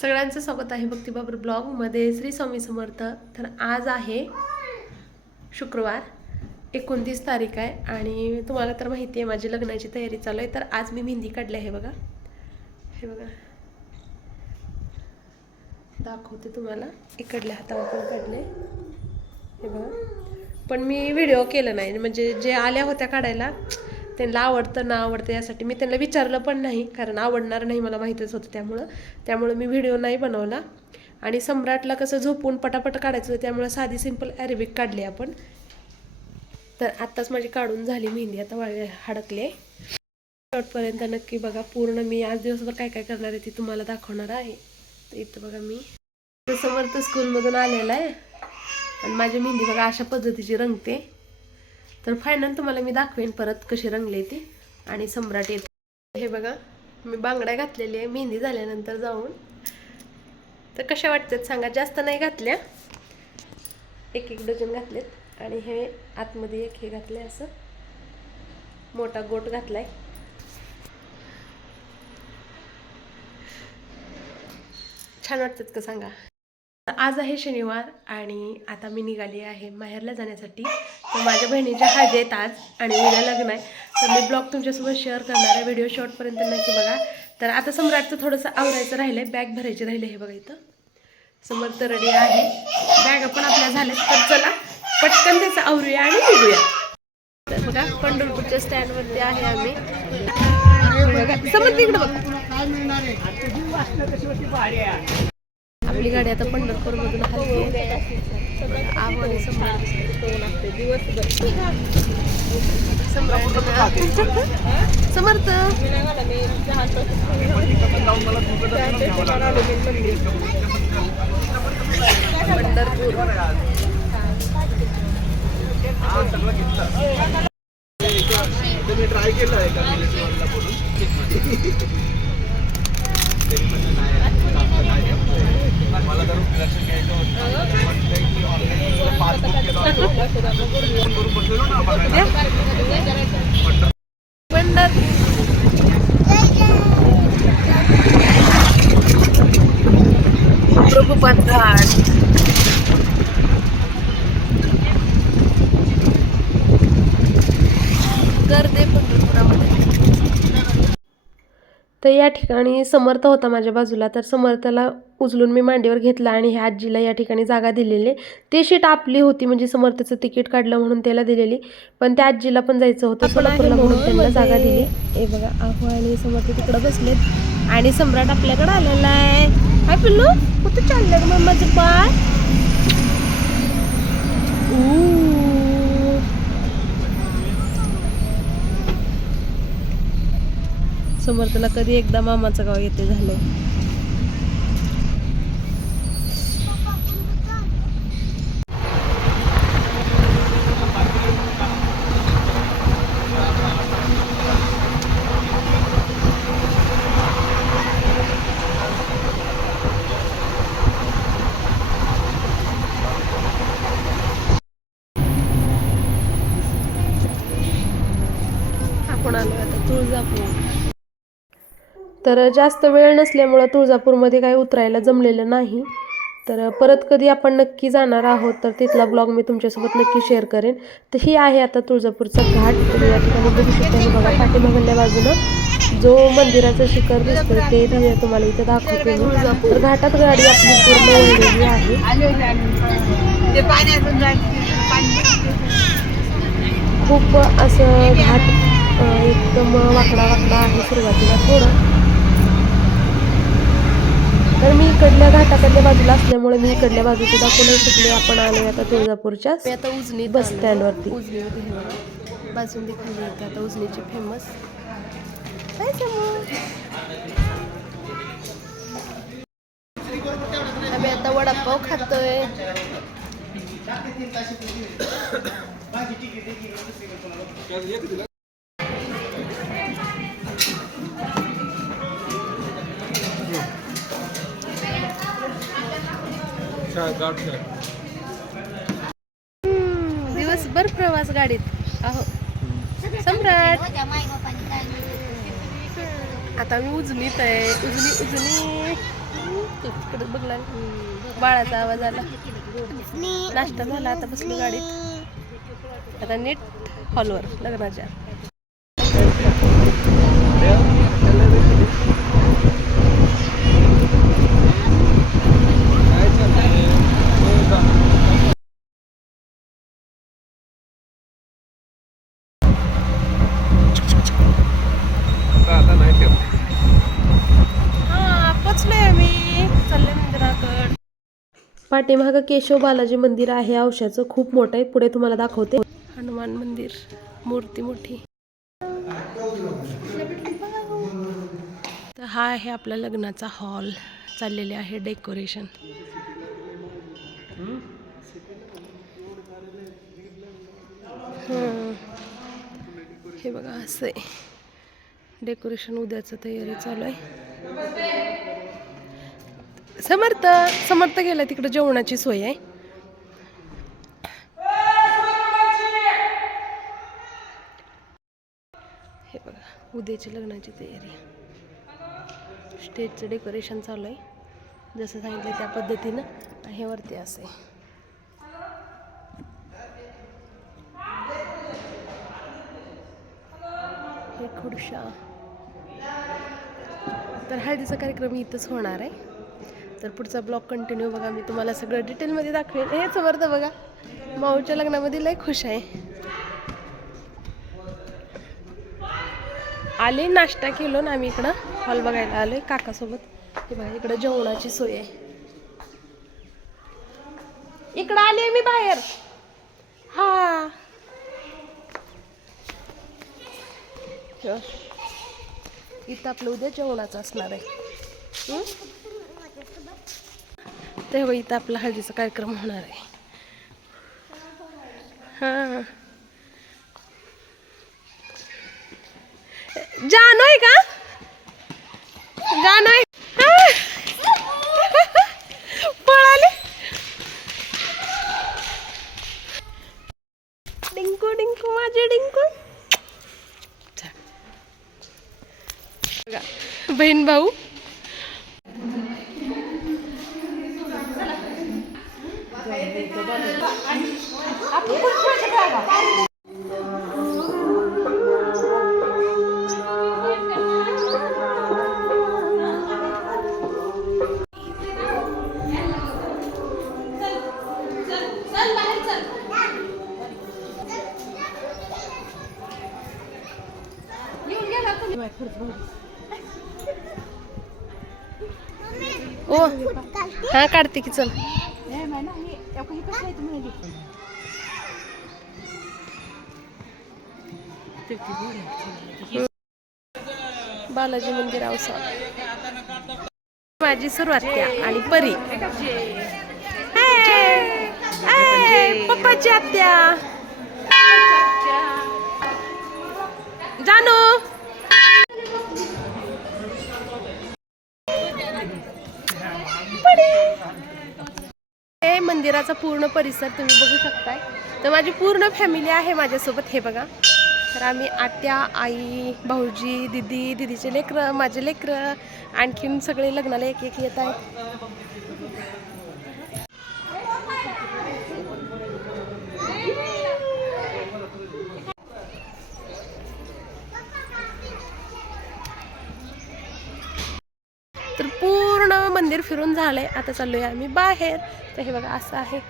सगळ्यांचं स्वागत आहे भक्तिबाबर ब्लॉगमध्ये. श्री स्वामी समर्थ. तर आज आहे शुक्रवार एकोणतीस तारीख आहे आणि तुम्हाला तर माहिती आहे माझी लग्नाची तयारी चालू आहे. तर आज मी मेहंदी काढली आहे बघा. हे बघा. दाखवते तुम्हाला. इकडल्या हातावर पण काढले. हे बघा. पण मी व्हिडिओ केलं नाही. म्हणजे जे आल्या होत्या काढायला त्यांना आवडतं ना आवडतं यासाठी मी त्यांना विचारलं पण नाही कारण आवडणार नाही मला माहीतच होतं त्यामुळं. त्यामुळं मी व्हिडिओ नाही बनवला. आणि सम्राटला कसं झोपून पटापट काढायचं होतं त्यामुळं साधी सिंपल अरेबिक काढली आपण. तर आत्ताच माझी काढून झाली मेहंदी आता वाळ हडकली आहे. शेवटपर्यंत नक्की बघा पूर्ण मी आज दिवसभर काय काय करणार आहे ती तुम्हाला दाखवणार आहे. तर इथं बघा मी. समर्थ स्कूलमधून आलेला आहे. आणि माझी मेहंदी बघा अशा पद्धतीची रंगते. तर फायनल तुम्हाला मी दाखवेन परत कशी रंगले ती. आणि सम्राट येते. हे बघा मी बांगड्या घातलेली आहे मेहंदी झाल्यानंतर जाऊन. तर कशा वाटतात सांगा जास्त नाही घातल्या. एक एक डझन घातलेत. आणि हे आतमध्ये एक हे घातले असं. मोठा गोट घातलाय. छान वाटतात का सांगा? आज आहे शनिवार आणि आता मी निघाली आहे माहेरला जाण्यासाठी. तर माझ्या बहिणीच्या हळदी आहेत आज आणि उद्या लग्न आहे. तर मी ब्लॉग तुमच्यासोबत शेअर करणार आहे. व्हिडिओ शॉर्टपर्यंत नक्की बघा. तर आता सम्राटचं थोडंसं आवरायचं राहिलं आहे बॅग भरायची राहिले हे बघा इथं. समर्थ रेडी आहे. बॅग पण आपल्या झाल्यात. तर चला पटकन त्याचं आवरूया आणि निघूया. तर बघा पंढरपूरच्या स्टँडवरती आहे आम्ही. बघा, तिकडं बघा. आपली गाडी आता पंढरपूर मधून हलते आव आणि समर्थ. पंढरपूर ट्राय केलं आहे का? बोलून मला तर दर्शन घ्यायचं होतं म्हटलं की ऑनलाईन पासबुक केलं होतं फोन करून बसलेलो ना बघायला पंढर प्रभुपाद घाट तर या ठिकाणी समर्थ होता माझ्या बाजूला. तर समर्थला उचलून मी मांडीवर घेतला आणि ह्या आजीला या ठिकाणी जागा दिलेली. ती शीट आपली होती म्हणजे समर्थचं तिकीट काढलं म्हणून त्याला दिलेली. पण त्या आजीला पण जायचं होतं. सोलापूरला म्हणून त्यांना जागा दिली. हे बघा आहो आणि समर्थ तिकडं बसलेत. आणि सम्राट आपल्याकडे आलेला आहे. हाय पिल्लू कुठं चाललं ग मम्माचं पाय? समर्थला कधी एकदा मामाचं गाव येते झालंय. आपण आलो आता तुळजापूर. तर जास्त वेळ नसल्यामुळं तुळजापूरमध्ये काही उतरायला जमलेलं नाही. तर परत कधी आपण नक्की जाणार आहोत तर तिथला ब्लॉग मी तुमच्यासोबत नक्की शेअर करेन. तर ही आहे आता तुळजापूरचा घाट. तुम्ही या ठिकाणी बघू शकता बघा पाठीमागल्या बाजूनं जो मंदिराचं शिखर दिसतं ते तुम्ही तुम्हाला इथं दाखवते तर घाटात गाडी आपली पूर्ण वळलेली आहे. खूप असं घाट एकदम वाकडा वाकडा आहे सुरुवातीला थोडं तर मी इकडल्या घाटाकडल्या बाजूला असल्यामुळे मी इकडल्या बाजूची दाखवू नाही शकले. आपण आलो आता तुळजापूरच्या आता उजनी बस स्टँडवरती. उजनी बाजून खाली येते आता उजनीची फेमस आम्ही आता वडापाव खातोय. दिवसभर प्रवास गाडीत. अहो सम्राट. आता मी उजनीत आहे. उजनी उजनी. तिकडे बघला. बाळाचा आवाज आला. नाश्ता झाला आता बसलो गाडीत. आता नीट हॉलवर लग्नाच्या आता आता नाही ठेव हा पोचलोय आम्ही चालले मंदिराकड पाठीमागं केशव बालाजी मंदिर आहे. औषधाचं खूप मोठं आहे. पुढे तुम्हाला दाखवते. हनुमान मंदिर मूर्ती मोठी. तर हा आहे आपला लग्नाचा हॉल. चाललेले आहे डेकोरेशन. हे बघा असं आहे. डेकोरेशन उद्याचं तयारी चालू आहे. समर्थ समर्थ गेला तिकडं जेवणाची सोय आहे. हे बघा उद्याची लग्नाची तयारी. स्टेजचं डेकोरेशन चालू आहे. जसं सांगितलं त्या पद्धतीनं. हे वरती असे हे खुडशा. तर हळदीचा कार्यक्रम इथंच होणार आहे. तर पुढचा ब्लॉग कंटिन्यू बघा मी तुम्हाला सगळं डिटेलमध्ये दाखवेल हे समर्थ बघा माऊच्या लग्नामध्ये लय खुश आहे. आले नाश्ता केलो ना आम्ही इकडं. हॉल बघायला आलोय काकासोबत. हे बघा इकडं जेवणाची सोय आहे. इकडं आले मी बाहेर. हा. इथं आपलं उद्या जेवणाचं असणार आहे. हं? तेव्हा इथं आपला हळदीचा कार्यक्रम होणार आहे. हां. जानोय का? जानोय. पळाले. डिंकू डिंकू माझे डिंकू. बहीण भाऊ ओ हा काढते की चल. बालाजी मंदिर औसा माझी सुरुवात त्या आणि परी. पप्पाची आत्या. जानू. हे मंदिराचा पूर्ण परिसर तुम्ही बघू शकताय. तर माझी पूर्ण फॅमिली आहे माझ्यासोबत हे बघा. तर आम्ही आत्या आई भाऊजी दिदी दिदीचे लेकरं माझे लेकरं आणखीन सगळे लग्नाला एक एक येत आहेत. तर पू मंदिर फिरून झालं आहे आता चाललोय आम्ही बाहेर. तर हे बघा असं आहे.